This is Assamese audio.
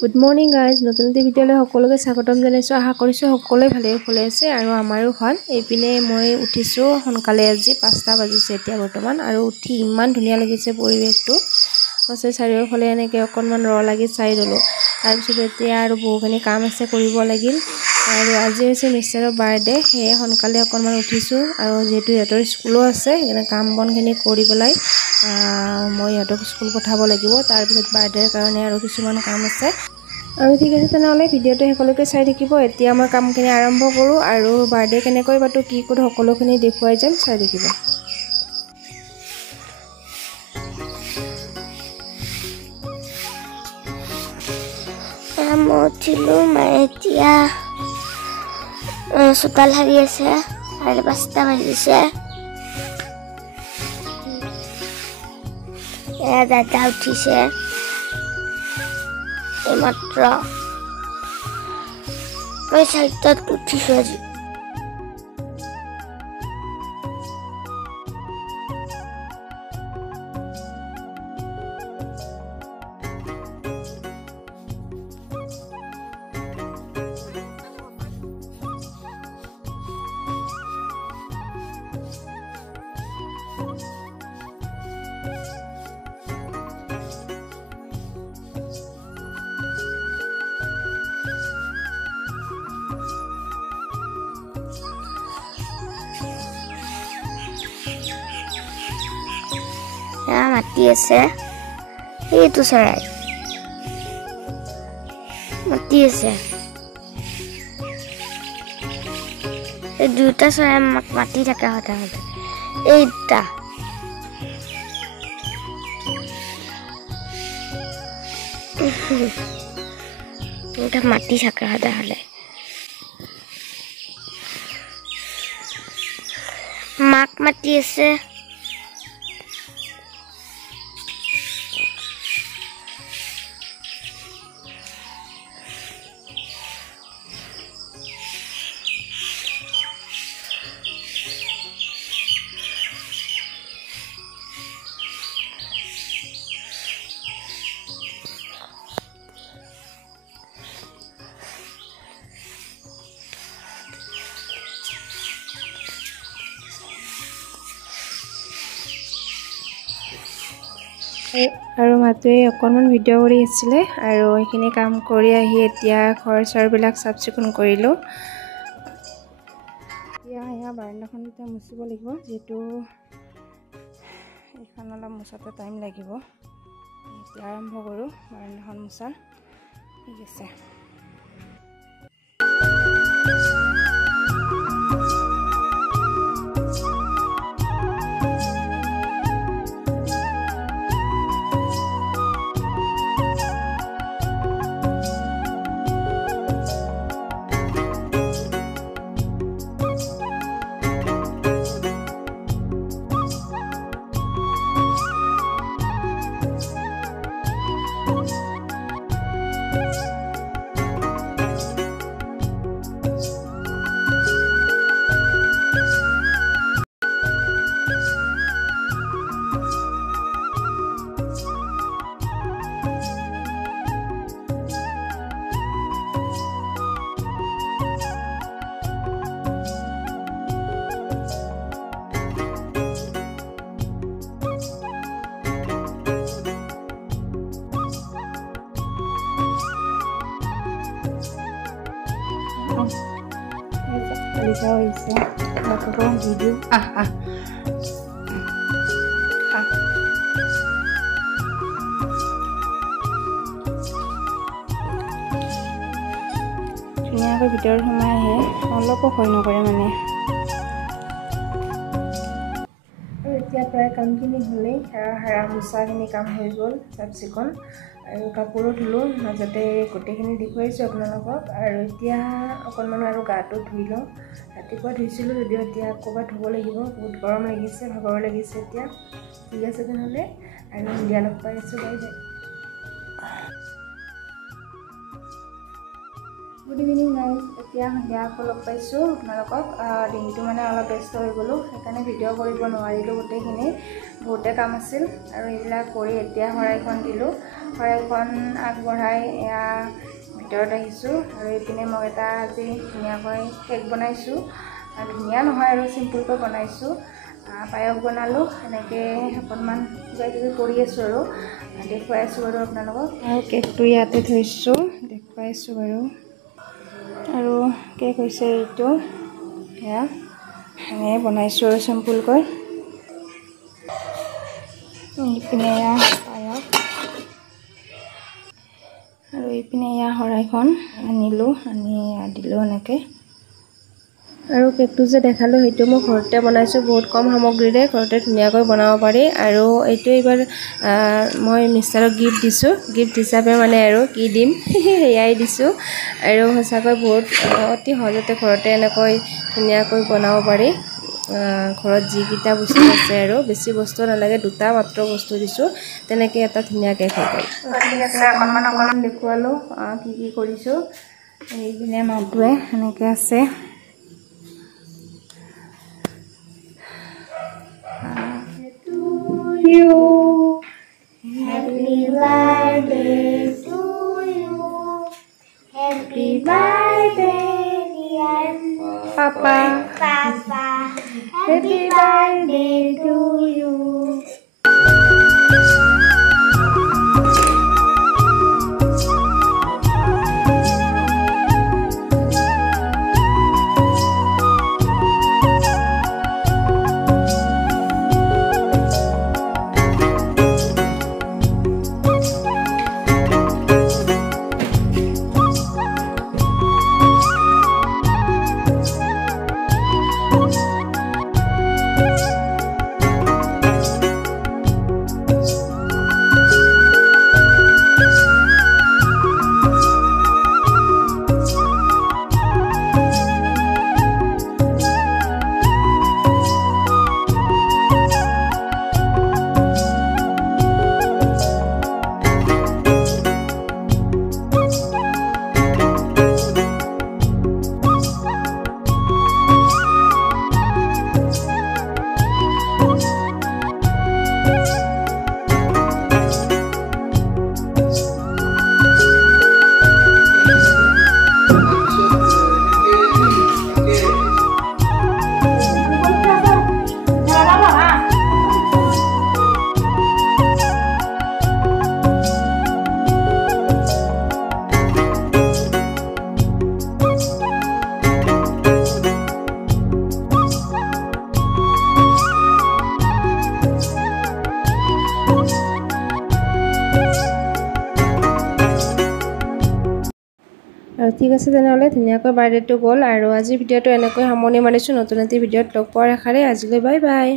গুড মৰ্নিং গাইজ, নতুন ভিডিঅ'লৈ সকলোকে স্বাগতম জনাইছোঁ। আশা কৰিছোঁ সকলোৱে ভালে আছে আৰু আমাৰো ভাল। এইপিনে মই উঠিছোঁ সোনকালে, আজি 5টা বাজিছে এতিয়া বৰ্তমান, আৰু উঠি ইমান ধুনীয়া লাগিছে পৰিৱেশটো। আছে চাৰিওফালে এনেকৈ অকণমান লাগি চাই ৰ'লোঁ। তাৰপিছত এতিয়া আৰু বহুখিনি কাম আছে, কৰিব লাগিল। আৰু আজি হৈছে মিষ্টাৰৰ বাৰ্থডে, সেয়ে সোনকালে অকণমান উঠিছোঁ। আৰু যিহেতু সিহঁতৰ স্কুলো আছে, সেইকাৰণে কাম বনখিনি কৰি পেলাই মই সিহঁতক স্কুল পঠাব লাগিব। তাৰপিছত বাৰ্থডেৰ কাৰণে আৰু কিছুমান কাম আছে। আৰু ঠিক আছে, তেনেহ'লে ভিডিঅ'টো শেষলৈকে চাই থাকিব। এতিয়া মই কামখিনি আৰম্ভ কৰোঁ আৰু বাৰ্থডে কেনেকৈ পাতো, কি কৰোঁ, সকলোখিনি দেখুৱাই যাম, চাই থাকিব। মই উঠিলোঁ, মায়ে এতিয়া চোতাল সাৰি আছে। 5:30 বাজিছে। দাদা উঠিছে এইমাত্ৰ। মই 4টাত উঠিছোঁ আজি। মাতি আছে, সেইটো চৰাই মাতি আছে। এই দুটা চৰাই আমাক মাতি থাকে সদায়। এই দুটা মাতি থাকে সদায় সদায়। মাক মাতি আছে। আৰু মাতুৱে অকণমান ভিডিঅ' কৰি আছিলে, আৰু সেইখিনি কাম কৰি আহি এতিয়া ঘৰ চৰবিলাক চাফ চিকুণ কৰিলোঁ। এতিয়া বাৰান্দাখন এতিয়া মুচিব লাগিব, যিহেতু এইখন অলপ মুচতে টাইম লাগিব। এতিয়া আৰম্ভ কৰোঁ বাৰান্দাখন মুচা। ঠিক আছে। Alisa হৈছে আকৌ ভিডিঅ' ধুনীয়াকৈ ভিতৰত সোমাই আহে, অলপো ভয় নকৰে মানে। আৰু এতিয়া প্ৰায় কামখিনি হ'লেই, হাৰা মোচাখিনি কাম হৈ গ'ল, চাফ চিকুণ। আৰু কাপোৰো ধুলোঁ, মাজতে গোটেইখিনি দেখুৱাইছোঁ আপোনালোকক। আৰু এতিয়া অকণমান আৰু গাটো ধুই লওঁ। ৰাতিপুৱা ধুইছিলোঁ যদিও এতিয়া ক'ৰবাত ধুব লাগিব, বহুত গৰম লাগিছে, ভাগৰ লাগিছে এতিয়া। ঠিক আছে তেনেহ'লে, আৰু সন্ধিয়া লগ পাই আছোঁ। Bye bye. Good evening guys, এতিয়া সন্ধিয়া আকৌ লগ পাইছোঁ আপোনালোকক। দিনটো মানে অলপ ব্যস্ত হৈ গ'লোঁ, সেইকাৰণে ভিডিঅ' কৰিব নোৱাৰিলোঁ গোটেইখিনি। বহুতে কাম আছিল, আৰু এইবিলাক কৰি এতিয়া শৰাইখন দিলোঁ। শৰাইখন আগবঢ়াই এয়া ভিতৰত আহিছোঁ আৰু এইপিনে মই এটা আজি ধুনীয়াকৈ কেক বনাইছোঁ ধুনীয়া নহয় আৰু চিম্পুলকৈ বনাইছোঁ পায়স বনালোঁ এনেকৈ অকণমান কিবা কিবি কৰি আছোঁ আৰু দেখুৱাই আছোঁ বাৰু আপোনালোকক আৰু কেকটো ইয়াতে থৈছোঁ দেখুৱাইছোঁ বাৰু আৰু কেক হৈছে এইটো এয়া এনেকৈ বনাইছোঁ আৰু চিম্পুলকৈ এইপিনে এয়া পায়স আৰু এইপিনে এয়া শৰাইখন আনিলোঁ আনি দিলোঁ এনেকৈ আৰু কেকটো যে দেখালোঁ সেইটো মই ঘৰতে বনাইছোঁ বহুত কম সামগ্ৰীৰে ঘৰতে ধুনীয়াকৈ বনাব পাৰি আৰু এইটো এইবাৰ মই মিষ্টাৰক গিফ্ট দিছোঁ গিফ্ট হিচাপে মানে আৰু কি দিম সেয়াই দিছোঁ আৰু সঁচাকৈ বহুত অতি সহজতে ঘৰতে এনেকৈ ধুনীয়াকৈ বনাব পাৰি ঘৰত যিকেইটা বস্তু আছে আৰু বেছি বস্তু নালাগে দুটা মাত্ৰ বস্তু দিছোঁ তেনেকৈ এটা ধুনীয়া কেক হৈ গ'ল ঠিক আছে অকণমান দেখুৱালোঁ কি কি কৰিছোঁ এইপিনে মাটোৱে এনেকৈ আছে Happy birthday to you. Happy birthday, dear Papa. Papa. Happy birthday to you. ঠিক আছে তেনেহ'লে ধুনীয়াকৈ বাৰ্থডেটো গ'ল আৰু আজিৰ ভিডিঅ'টো এনেকৈ সামৰণি মাৰিছোঁ নতুন এটি ভিডিঅ'ত লগ পোৱাৰ আশাৰে আজিলৈ বাই বাই